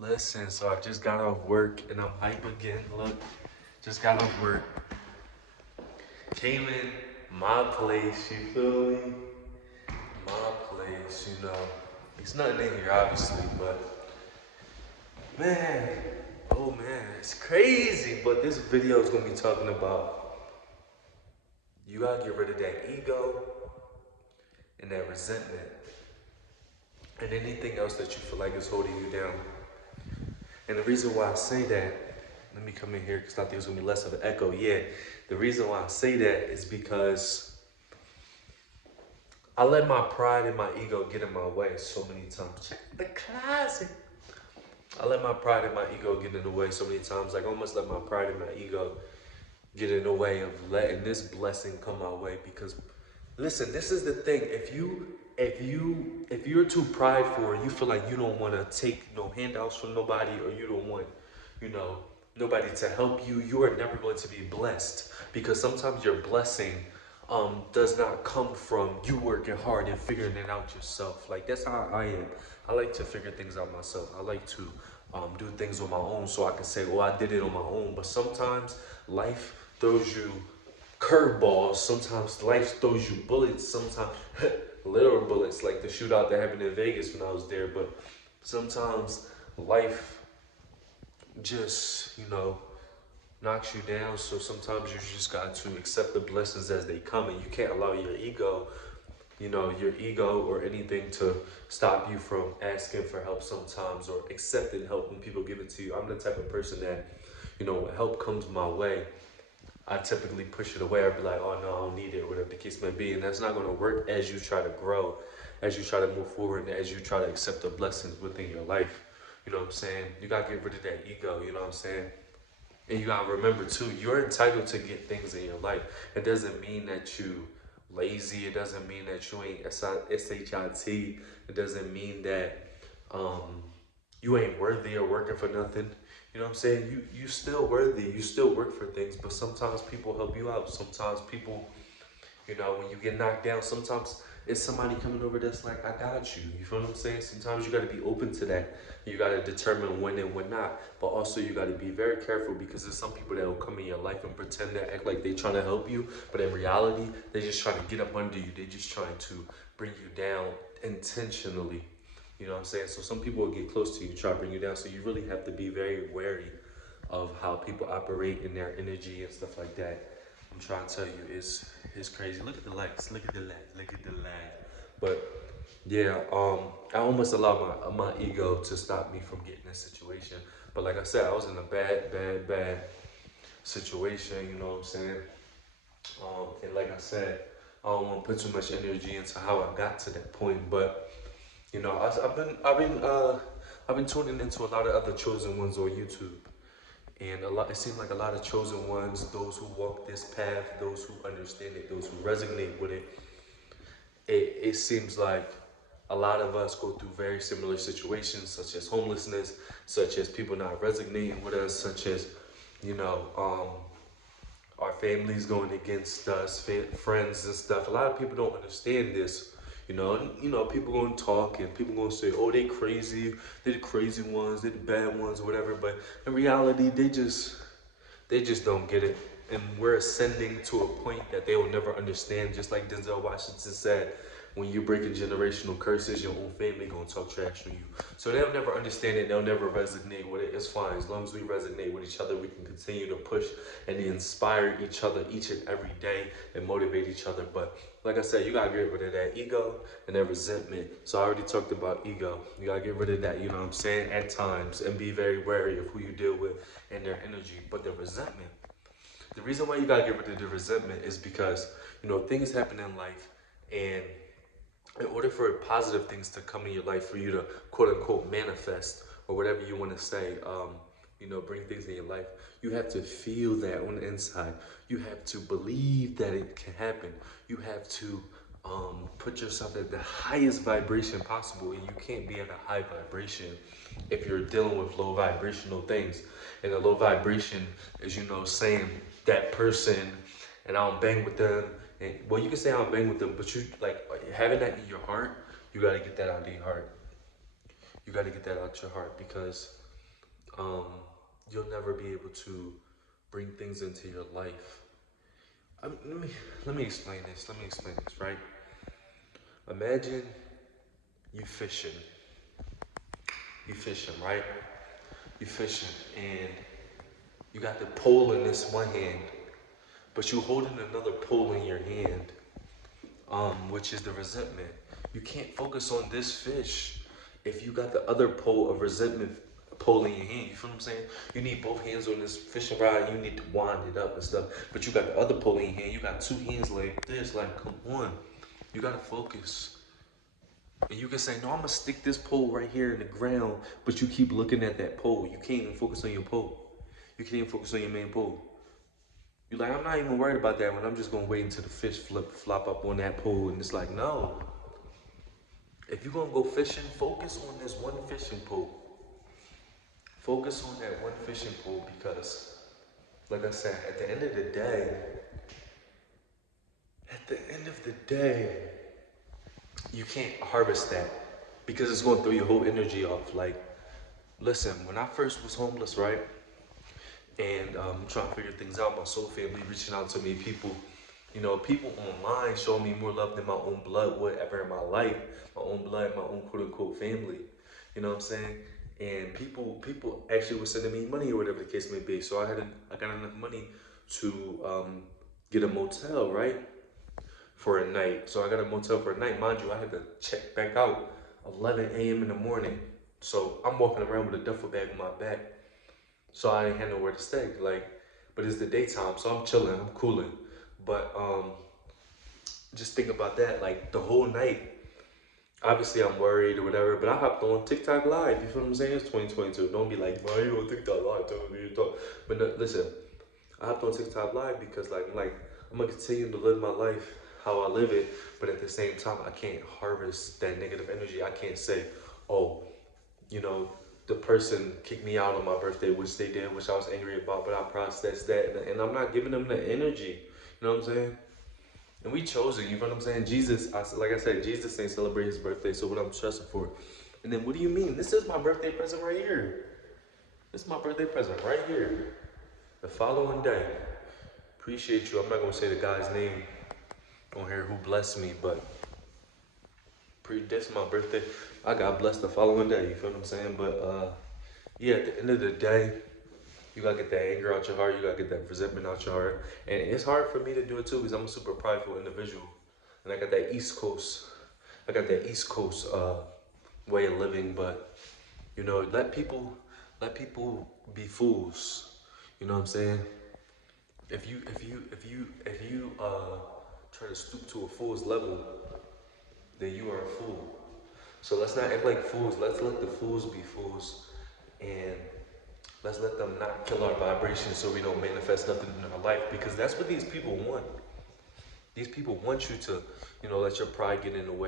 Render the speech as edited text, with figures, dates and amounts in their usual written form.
Listen, so I just got off work and I'm hype again. Look, just got off work. Came in my place, you feel me? My place, you know. It's nothing in here, obviously, but man, oh man, it's crazy. But this video is gonna be talking about you gotta get rid of that ego and that resentment and anything else that you feel like is holding you down. And the reason why I say that, let me come in here because I think it's gonna be less of an echo. Yeah, the reason why I say that is because I let my pride and my ego get in my way so many times. Check the closet. I let my pride and my ego get in the way so many times. Like, I almost let my pride and my ego get in the way of letting this blessing come my way. Because, listen, this is the thing. If you're too prideful, or you feel like you don't want to take no handouts from nobody, or you don't want, you know, nobody to help you, you are never going to be blessed. Because sometimes your blessing does not come from you working hard and figuring it out yourself. Like, that's how I am. I like to figure things out myself. I like to do things on my own, so I can say, "Oh, I did it on my own." But sometimes life throws you curveballs. Sometimes life throws you bullets. Sometimes literal bullets, like the shootout that happened in Vegas when I was there. But sometimes life just, knocks you down. So sometimes you just got to accept the blessings as they come, and you can't allow your ego or anything to stop you from asking for help sometimes, or accepting help when people give it to you. I'm the type of person that, when help comes my way, I typically push it away. I'd be like, "Oh no, I don't need it," whatever the case may be. And that's not going to work as you try to grow, as you try to move forward, and as you try to accept the blessings within your life. You know what I'm saying? You got to get rid of that ego, you know what I'm saying? And you gotta remember too, you're entitled to get things in your life. It doesn't mean that you lazy. It doesn't mean that you ain't SHIT. It doesn't mean that you ain't worthy or working for nothing. You know what I'm saying? You still worthy. You still work for things, but sometimes people help you out. Sometimes people, when you get knocked down, sometimes it's somebody coming over that's like, "I got you." You feel what I'm saying? Sometimes you got to be open to that. You got to determine when and when not. But also, you got to be very careful, because there's some people that will come in your life and pretend to act like they trying to help you. But in reality, they just trying to get up under you. They just trying to bring you down intentionally. You know what I'm saying? So some people will get close to you, try to bring you down. So you really have to be very wary of how people operate in their energy and stuff like that. I'm trying to tell you, it's crazy. Look at the lights. Look at the lights. Look at the light. But yeah, I almost allowed my ego to stop me from getting this situation. But like I said, I was in a bad situation. You know what I'm saying? And like I said, I don't want to put too much energy into how I got to that point. But I've been tuning into a lot of other chosen ones on YouTube. And it seems like a lot of chosen ones, those who walk this path, those who understand it, those who resonate with it, it seems like a lot of us go through very similar situations, such as homelessness, such as people not resonating with us, such as, you know, our families going against us, friends and stuff. A lot of people don't understand this, people gonna talk and people gonna say, "Oh, they crazy, they're the crazy ones, they're the bad ones," or whatever. But in reality, they just don't get it. And we're ascending to a point that they will never understand. Just like Denzel Washington said, when you're breaking generational curses, your own family gonna talk trash to you. So they'll never understand it, they'll never resonate with it. It's fine. As long as we resonate with each other, we can continue to push and inspire each other each and every day and motivate each other. But like I said, you gotta get rid of that ego and that resentment. So I already talked about ego. You gotta get rid of that, you know what I'm saying, at times, and be very wary of who you deal with and their energy. But the resentment, the reason why you gotta get rid of the resentment is because, things happen in life, and in order for positive things to come in your life, for you to quote unquote manifest, or whatever you want to say, bring things in your life, you have to feel that on the inside. You have to believe that it can happen. You have to put yourself at the highest vibration possible, and you can't be at a high vibration if you're dealing with low vibrational things. And a low vibration is, saying that person, and I don't bang with them. And well, you can say I don't bang with them, but you like having that in your heart. You gotta get that out of your heart. You gotta get that out your heart, because um, you'll never be able to bring things into your life. Let me explain this. Let me explain this, right? Imagine you fishing. You fishing, right? You fishing, and you got the pole in this one hand, but you holding another pole in your hand, which is the resentment. You can't focus on this fish if you got the other pole of resentment pole in your hand. You feel what I'm saying? You need both hands on this fishing rod. You need to wind it up and stuff. But you got the other pole in your hand. You got two hands like this. Like, come on. You gotta focus. And you can say, no, I'm gonna stick this pole right here in the ground, but you keep looking at that pole. You can't even focus on your pole. You can't even focus on your main pole. You're like, I'm not even worried about that one. I'm just gonna wait until the fish flop up on that pole. And it's like, no. If you're gonna go fishing, focus on this one fishing pole. Focus on that one fishing pole because, like I said, at the end of the day, you can't harvest that because it's gonna throw your whole energy off. Like, listen, when I first was homeless, right? And trying to figure things out, my soul family reaching out to me, people, people online showing me more love than my own blood would ever in my life, my own blood, my own quote unquote family. You know what I'm saying? And people actually were sending me money or whatever the case may be. So I got enough money to get a motel, right? For a night. So I got a motel for a night. Mind you, I had to check back out 11 a.m. in the morning. So I'm walking around with a duffel bag on my back. So I ain't had nowhere to stay. Like, but it's the daytime, so I'm chilling, I'm cooling. But just think about that, like the whole night. Obviously I'm worried or whatever, but I hopped on TikTok live. You feel what I'm saying? It's 2022. Don't be like, bro, you on TikTok live telling me you talk. But no, listen, I hopped on TikTok live because I'm gonna continue to live my life how I live it, but at the same time I can't harvest that negative energy. I can't say, oh, you know, the person kicked me out on my birthday, which they did, which I was angry about, but I processed that, and I'm not giving them the energy. You know what I'm saying? And we chose it. You know what I'm saying? Jesus, like I said, Jesus ain't celebrate his birthday, so what I'm stressing for. And then what do you mean? This is my birthday present right here. This is my birthday present right here. The following day. Appreciate you. I'm not gonna say the guy's name on here who blessed me, but this my birthday. I got blessed the following day. You feel what I'm saying? But yeah, at the end of the day, you gotta get that anger out your heart. You gotta get that resentment out your heart. And it's hard for me to do it too because I'm a super prideful individual, and I got that East Coast. I got that East Coast way of living. But let people be fools. You know what I'm saying? If you try to stoop to a fool's level, then you are a fool. So let's not act like fools. Let's let the fools be fools. And let's let them not kill our vibration so we don't manifest nothing in our life. Because that's what these people want. These people want you to, let your pride get in the way.